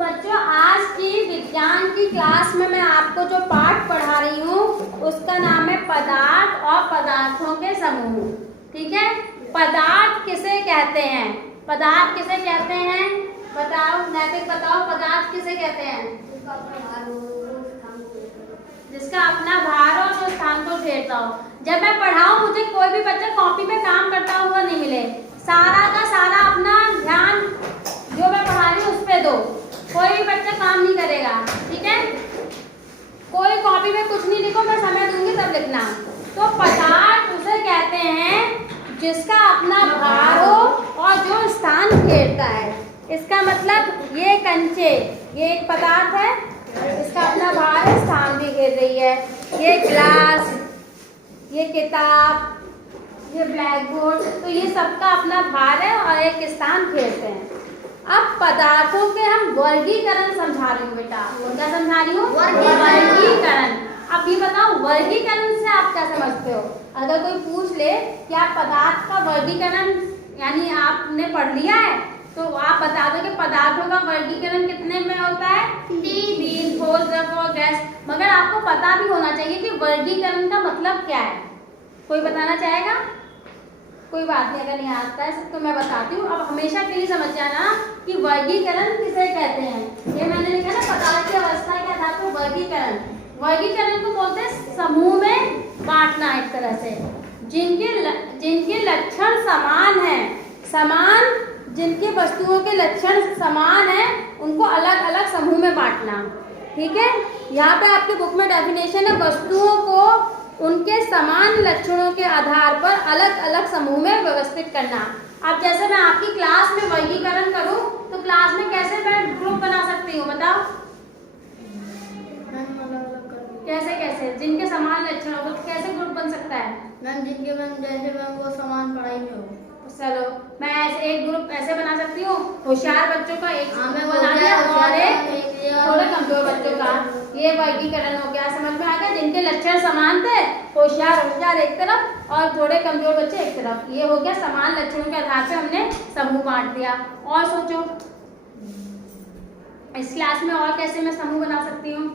बच्चों आज की विज्ञान की क्लास में मैं आपको जो पाठ पढ़ा रही हूँ उसका नाम है पदार्थ और पदार्थों के समूह। ठीक है, पदार्थ किसे कहते हैं? पदार्थ किसे कहते हैं? बताओ नैतिक, बताओ पदार्थ किसे कहते हैं? जिसका अपना भार हो, जो स्थान को घेरता हो। जब मैं पढ़ाऊं मुझे कोई भी बच्चा कॉपी पे काम करता हुआ नहीं मिले, सारा का सारा अपना ध्यान जो मैं पढ़ा रही हूँ उस पे दो। कोई भी बच्चा काम नहीं करेगा, ठीक है? कोई कॉपी में कुछ नहीं लिखो, मैं समय दूंगी तब लिखना। तो पदार्थ उसे कहते हैं जिसका अपना भार हो और जो स्थान घेरता है। इसका मतलब ये कंचे, ये एक पदार्थ है, इसका अपना भार है, स्थान भी घेर रही है। ये ग्लास, ये किताब, ये ब्लैक बोर्ड, तो ये सबका अपना भार है और एक स्थान घेरते हैं। अब पदार्थों के हम वर्गीकरण समझा रही हूँ बेटा। क्या समझा रही हूँ? वर्गीकरण। अब ये बताओ वर्गीकरण से आप क्या समझते हो? अगर कोई पूछ ले कि आप पदार्थ का वर्गीकरण यानी आपने पढ़ लिया है तो आप बता दो कि पदार्थों का वर्गीकरण कितने में होता है? 3 ठोस, द्रव और गैस। मगर आपको पता भी होना चाहिए कि वर्गीकरण का मतलब क्या है। कोई बताना चाहेगा? कोई बात नहीं, अगर नहीं आता है सब तो मैं बताती हूँ। अब हमेशा के लिए समझ जाना कि वर्गीकरण किसे कहते हैं। ये मैंने लिखा ना, पदार्थ की अवस्था के आधार पर वर्गीकरण। वर्गीकरण को बोलते हैं समूह में बांटना एक तरह से, जिनके लक्षण समान हैं, समान जिनके वस्तुओं के लक्षण समान हैं उनको अलग अलग समूह में बांटना। ठीक है, यहाँ पे आपके बुक में डेफिनेशन है, वस्तुओं को उनके समान लक्षणों के आधार पर अलग अलग समूह में व्यवस्थित करना। अब जैसे मैं आपकी क्लास में वर्गीकरण करूं तो क्लास में कैसे मैं ग्रुप बना सकती हूँ? बताओ कैसे कैसे? जिनके समान लक्षण हो तो कैसे ग्रुप बन सकता है? मैम जिनके मैम जैसे मैम वो समान पढ़ाई में हो। चलो मैं ऐसे एक ग्रुप ऐसे बना सकती हूँ, होशियार बच्चों का एक बना दिया और एक थोड़े कमजोर बच्चों का। ये वर्गीकरण हो गया, समझ में आ गया? जिनके लक्षण समान थे, होशियार एक तरफ और थोड़े कमजोर बच्चे एक तरफ। ये हो गया समान लक्षणों के आधार पे हमने समूह बांट दिया। और सोचो इस क्लास में और कैसे मैं समूह बना सकती हूँ?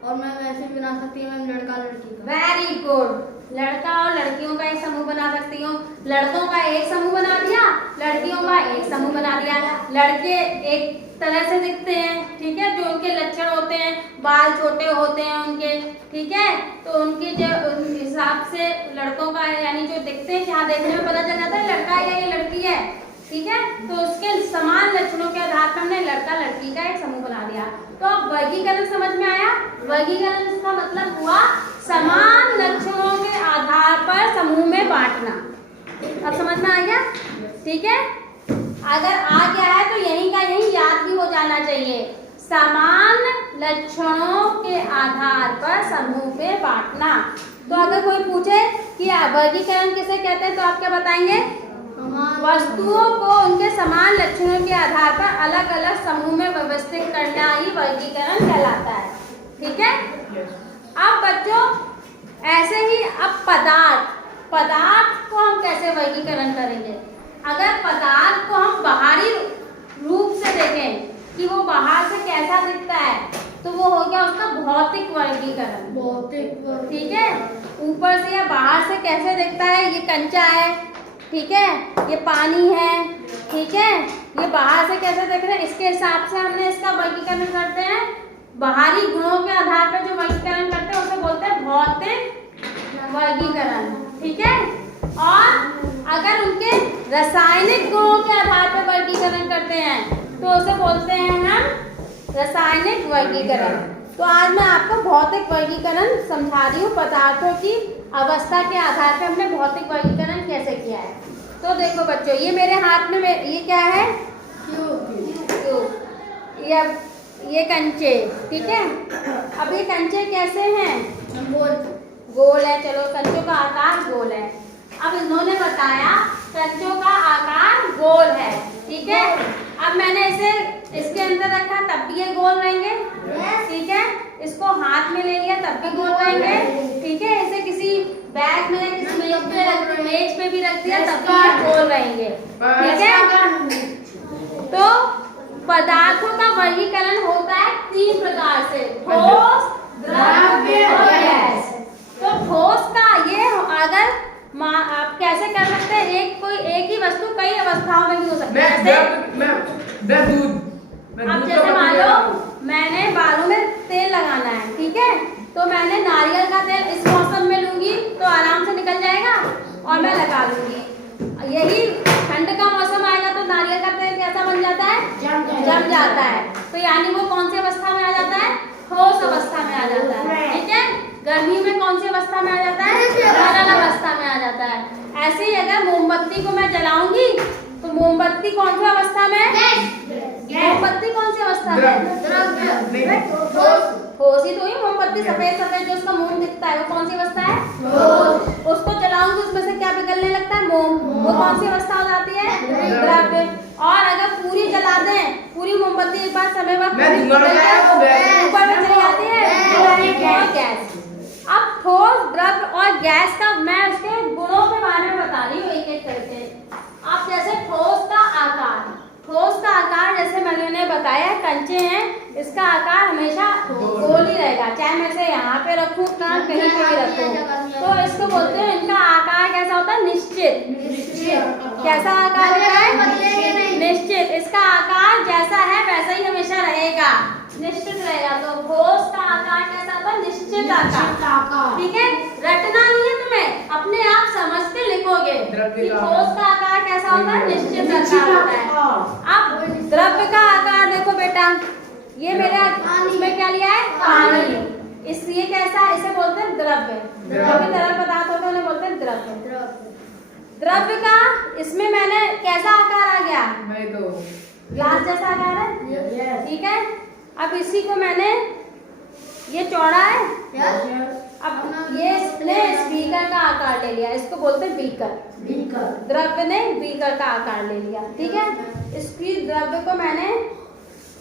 और मैं वैसे भी बना सकती हूँ मैम लड़का लड़की का। वेरी गुड, लड़का और लड़कियों का एक समूह बना सकती हूँ। लड़कों का एक समूह बना दिया, लड़कियों का एक समूह बना दिया। लड़के एक तरह से दिखते हैं, ठीक है, जो उनके लक्षण होते हैं, बाल छोटे होते हैं उनके, ठीक है, तो उनके जो हिसाब से लड़कों का यानी जो दिखते हैं, क्या देखने में पता चल जाता है लड़का है या ये लड़की है, ठीक है। तो उसके समान लक्षणों के आधार पर हमने लड़का लड़की का एक समूह बना दिया। तो अब वर्गीकरण समझ में आया? वर्गीकरण का मतलब हुआ समान लक्षणों के आधार पर समूह में बांटना। अब समझ में आ गया? ठीक है, अगर आ गया है तो यहीं का यहीं याद भी हो जाना चाहिए। समान लक्षणों के आधार पर समूह में बांटना। तो अगर कोई पूछे कि वर्गीकरण किसे कहते हैं तो आप क्या बताएंगे? वस्तुओं को उनके समान लक्षणों के आधार पर अलग अलग समूह में व्यवस्थित करना ही वर्गीकरण कहलाता है। ठीक है, अब बच्चों ऐसे ही अब पदार्थ को हम कैसे वर्गीकरण करेंगे? अगर पदार्थ को हम बाहरी रूप से देखें कि वो बाहर से कैसा दिखता है तो वो हो गया उसका भौतिक वर्गीकरण। भौतिक, ठीक है, ऊपर से या बाहर से कैसे दिखता है? ये कंचा है, ठीक है, ये पानी है, ठीक है, ये बाहर से कैसे देख रहे हैं इसके हिसाब से हमने इसका वर्गीकरण करते हैं। बाहरी गुणों के आधार पर जो वर्गीकरण करते हैं उसे बोलते हैं भौतिक वर्गीकरण। ठीक है, और अगर उनके रासायनिक गुणों के आधार पर वर्गीकरण करते हैं तो उसे बोलते हैं हम रासायनिक वर्गीकरण। तो आज मैं आपको भौतिक वर्गीकरण समझा रही हूँ। पदार्थों की अवस्था के आधार पर हमने भौतिक वर्गीकरण कैसे किया है। तो देखो बच्चों, ये मेरे हाथ में ये क्या है? ये कंचे, ठीक है। अब ये कंचे कैसे हैं? गोल है। चलो कंचों का आकार गोल है। अब इन्होंने बताया कंचों का आकार गोल है, ठीक है। अब मैंने इसे इसके अंदर रखा तब भी ये गोल रहेंगे, ठीक है। इसको हाथ में ले लिया तब भी गोल रहेंगे, ठीक है। इसे किसी बैग में या किसी मेज पे भी रख दिया तब भी ये गोल रहेंगे, ठीक है। तो पदार्थों का वर्गीकरण होता है 3 प्रकार से, ठोस, द्रव्य और गैस। तो ठोस का ये अगर आप कैसे कर सकते हैं, एक ही वस्तु कई अवस्थाओं में भी हो सकती है। अब जैसे मान लो मैंने बालों में तेल लगाना है, ठीक है, तो मैंने नारियल का तेल इस मौसम में लूंगी तो आराम से निकल जाएगा और मैं लगा लूंगी। यही ठंड का मौसम आएगा तो नारियल का तेल कैसा बन जाता है, जम जाता है। तो यानी वो कौन सी अवस्था में आ जाता है, ठोस अवस्था में आ जाता है, ठीक है। गर्मी में कौन सी अवस्था में आ जाता है, तरल अवस्था में आ जाता है। ऐसे ही अगर मोमबत्ती को मैं जलाऊंगी तो मोमबत्ती कौन सी अवस्था में, मोमबत्ती कौन सी अवस्था में, ठोस ही तो ही। मोमबत्ती सफेद सफेद जो उसका मोम दिखता है वो कौन सी अवस्था है, उसको जलाऊंगी उसमें से क्या पिघलने लगता है, मोम, वो कौन सी अवस्था हो जाती है, द्रव्य। और अगर पूरी जला दें, पूरी मोमबत्ती एक बार समय वक्त ऊपर में चली जाती है, गैस। अब ठोस, द्रव्य और गैस का मैं उसके गुणों के बारे में बता रही हूँ एक एक करके। अब जैसे ठोस का आकार, ठोस का आकार जैसे मैंने बताया कंचे हैं, इसका आकार हमेशा गोल ही रहेगा, चाहे मैं इसे यहाँ पे रखूँ कहीं पे भी रखूँ। तो इसको बोलते हैं, इनका आकार कैसा होता है, निश्चित। कैसा आकार होता है, निश्चित। इसका आकार जैसा है वैसा ही हमेशा रहेगा, निश्चित रहेगा। तो ठोस का आकार कैसा होता है, निश्चित आकार, ठीक है। रटना नहीं है तुम्हें, अपने आप समझ के लिखोगे कि ठोस का आकार कैसा होता है, निश्चित आकार होता है। अब द्रव्य का आकार देखो बेटा, ये मेरा इसमें क्या लिया है, पानी। इसलिए कैसा, इसे बोलते हैं द्रव्य। जो भी तरल पदार्थ होता है उन्हें बोलते हैं द्रव्य। द्रव्य का इसमें मैंने कैसा आकार आ गया, ग्लास जैसा आकार है, ठीक है। अब इसी को मैंने, ये चौड़ा है, अब ये इसने स्पीकर का आकार ले लिया, इसको बोलते हैं बीकर। द्रव्य ने बीकर का आकार ले लिया, ठीक है। इसकी द्रव्य को मैंने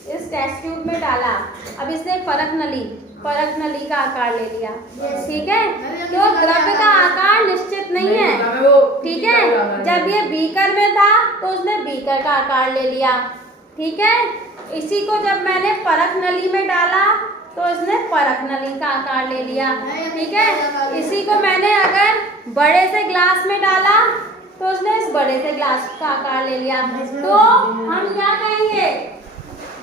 इस टेस्ट ट्यूब में डाला, अब इसने परख नली का आकार ले लिया, ठीक है। तो द्रव्य का आकार निश्चित नहीं है, ठीक है। जब ये बीकर में था तो उसने बीकर का आकार ले लिया, ठीक है। इसी को जब मैंने परख नली में डाला तो इसने परख नली का आकार ले लिया, ठीक है। इसी को मैंने अगर बड़े से ग्लास में डाला तो उसने इस बड़े से ग्लास का आकार ले लिया। तो हम क्या कहेंगे,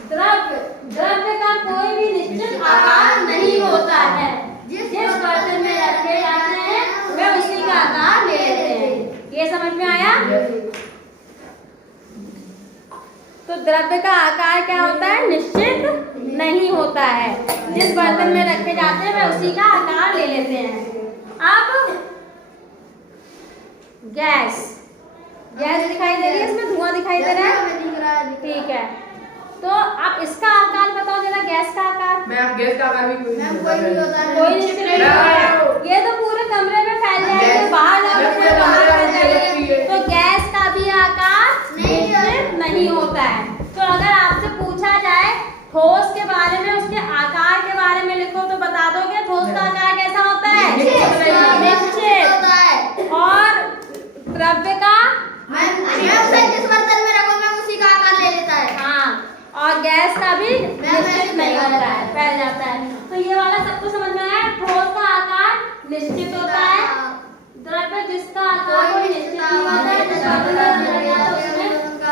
द्रव्य का कोई भी निश्चित आकार नहीं होता है, जिस बर्तन में रखे जाते हैं वे उसी का आकार ले लेते हैं। ये समझ में आया। तो द्रव्य का आकार क्या होता है, निश्चित नहीं होता है, जिस बर्तन में रखे जाते हैं वे उसी का आकार ले लेते हैं। अब गैस दिखाई दे रही है, इसमें धुआं दिखाई दे रहा है, ठीक है। तो अब इसका आकार बताओ जरा, गैस का आकार। गैस का आकार भी कोई निश्चित नहीं है, ये तो पूरे कमरे में फैल जाएगी, बाहर जाएगी। तो गैस का भी आकार निश्चित नहीं होता है। तो अगर आपसे पूछा जाए ठोस के बारे में, उसके आकार के बारे में लिखो, तो बता दोगे ठोस का आकार कैसा होता है, निश्चित। और द्रव्य का जिस बर्तन में रखो मैं उसी का आकार ले लेता है, हाँ। और गैस का भी निश्चित नहीं होता है, फैल जाता है। तो ये वाला सबको समझ में आया, ठोस का आकार निश्चित होता है, द्रव्य जिसका आकार कोई निश्चित नहीं होता है,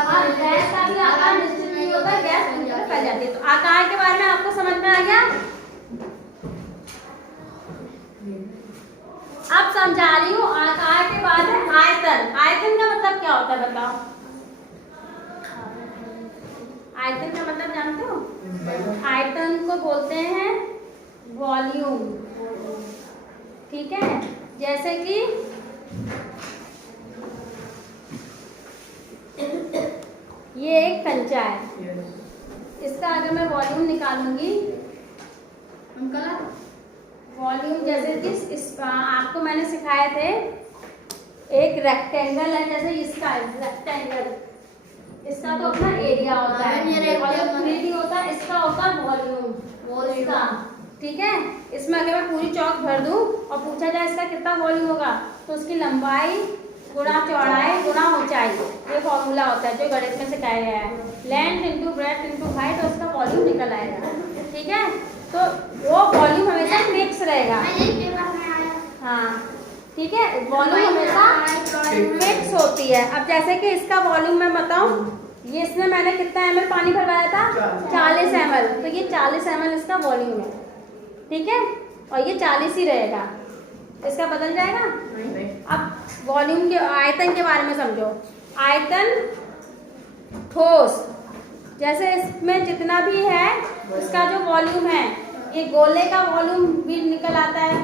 और गैस का भी आकार निश्चित नहीं होता है, गैस फैल जाती है। तो आकार के बारे में आपको समझ में आ गया। अब समझा रही हूँ आकार के बाद है आयतन। आयतन का मतलब क्या होता है बताओ, आयतन का मतलब जानते हो, आयतन को बोलते हैं वॉल्यूम, ठीक है। जैसे कि ये एक कंचा है, इसका अगर मैं वॉल्यूम निकालूंगी, वॉल्यूम जैसे कि आपको मैंने सिखाए थे, एक रेक्टेंगल है, जैसे इसका रेक्टेंगल, इसका तो अपना एरिया होता है, और जो 3D होता है इसका होता है वॉल्यूम, इसका, ठीक है। इसमें अगर मैं पूरी चौक भर दूं और पूछा जाए इसका कितना वॉल्यूम होगा, तो उसकी लंबाई गुणा चौड़ाई गुणा ऊंचाई, ये फॉर्मूला होता है जो गणित में सिखाया गया है। Length into breadth into height, और उसका वॉल्यूम निकल आएगा। ठीक है, तो वो वॉल्यूम हमेशा फिक्स रहेगा। हाँ ठीक है, वॉल्यूम हमेशा फिक्स होती है। अब जैसे कि इसका वॉल्यूम मैं बताऊं, ये इसमें मैंने कितना ml पानी भरवाया था, 40 ml, तो ये 40 ml इसका वॉल्यूम है। ठीक है, और ये 40 ही रहेगा, इसका बदल जाएगा। अब वॉल्यूम के आयतन के बारे में समझो। आयतन ठोस, जैसे इसमें जितना भी है उसका जो वॉल्यूम है, ये गोले का वॉल्यूम भी निकल आता है,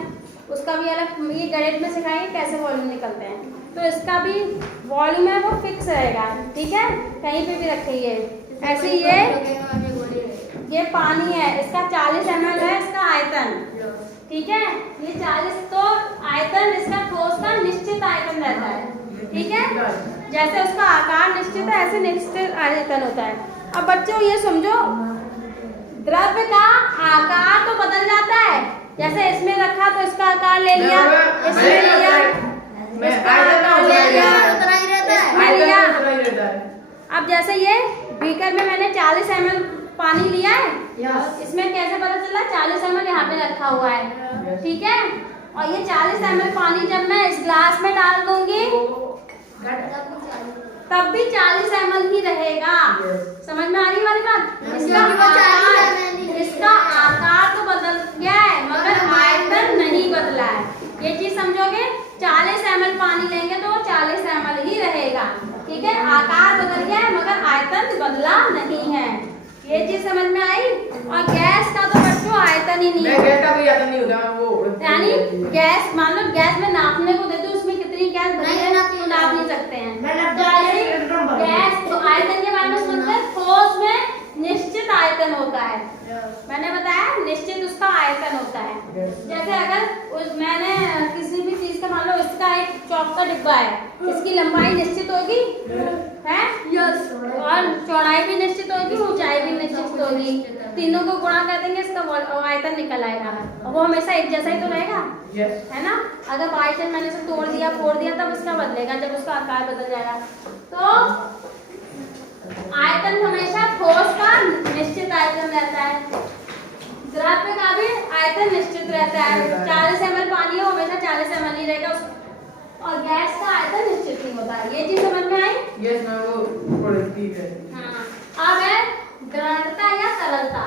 उसका भी अलग, ये गणित में सिखाएंगे कैसे वॉल्यूम निकलते हैं। तो इसका भी वॉल्यूम है वो फिक्स रहेगा। ठीक है, कहीं पे भी रखिए। ऐसे ये पानी है, इसका 40 ml है इसका आयतन। ठीक है, ये 40, तो आयतन इसका ठोस का निश्चित आयतन रहता है। ठीक है, जैसे उसका आकार निश्चित है ऐसे निश्चित आयतन होता है। अब बच्चों ये समझो, द्रव्य का आकार तो बदल जाता है, जैसे इसमें रखा तो इसका आकार ले लिया, इसमें लिया, इसका आकार ले लिया, इसमें लिया। अब जैसे ये बीकर में मैंने 40 ml पानी लिया है, इसमें कैसे पता चला 40 ml यहाँ पे रखा हुआ है। ठीक है, और ये 40 ml पानी जब मैं इस ग्लास में डाल दूंगी तब भी 40 ml ही रहेगा। समझ में आ रही वाली बात? इसका आकार तो बदल गया है मगर आयतन नहीं बदला है। ये चीज समझोगे, 40 ml पानी लेंगे तो 40 ml ही रहेगा। ठीक है, आकार बदल गया है मगर आयतन बदला नहीं है। ये चीज समझ में आई? और गैस का तो बच्चों आयतन ही नहीं है, गैस का भी आयतन नहीं होगा वो, यानी गैस मान लो गैस में नापने को देते उसमें कितनी गैस भरी है तो नाप नहीं सकते हैं। गैस तो आयतन के बारे में सुनते हैं, ठोस में निश्चित आयतन होता है। मैंने बताया निश्चित उसका आयतन होता है। जैसे अगर मैंने किसी भी चीज का मान लो इसका एक चौक का डिब्बा है, इसकी लंबाई निश्चित होगी है, और चौड़ाई भी निश्चित होगी, ऊंचाई भी निश्चित होगी। तीनों को गुणा कर देंगे, इसका आयतन निकल आएगा, और वो हमेशा एक जैसा ही तो रहेगा। है ना? अगर बाई चांस मैंने इसे तोड़ दिया फोड़ दिया तब उसका बदलेगा जब उसका आकार बदल जाएगा। तो आयतन हमेशा ठोस का निश्चित आयतन रहता है, द्रव्य का भी आयतन निश्चित रहता है। 40 ml पानी है, हमेशा 40 ml ही रहेगा, और गैस का आयतन निश्चित नहीं होता है। ये चीज समझ में आई? यस मैम, वो प्रोडक्टिव है। हाँ, अब है द्रवता या तरलता।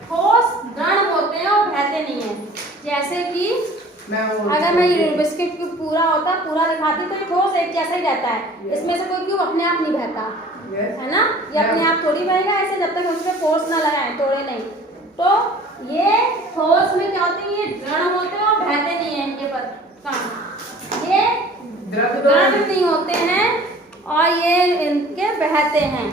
ठोस द्रव होते हैं और बहते नहीं है। जैसे कि अगर मैं ये बिस्किट क्यूब पूरा होता पूरा दिखाती तो ये ठोस एक जैसा ही रहता है, इसमें से कोई क्यूब अपने आप नहीं बहता है ना, ये अपने आप थोड़ी बहेगा ऐसे, जब तक उसमें फोर्स ना लगाए, तोड़े नहीं। तो ये ठोस में क्या होती है, ये द्रव होते हैं और बहते नहीं है, इनके पर ये द्रव नहीं होते हैं और ये इनके बहते हैं।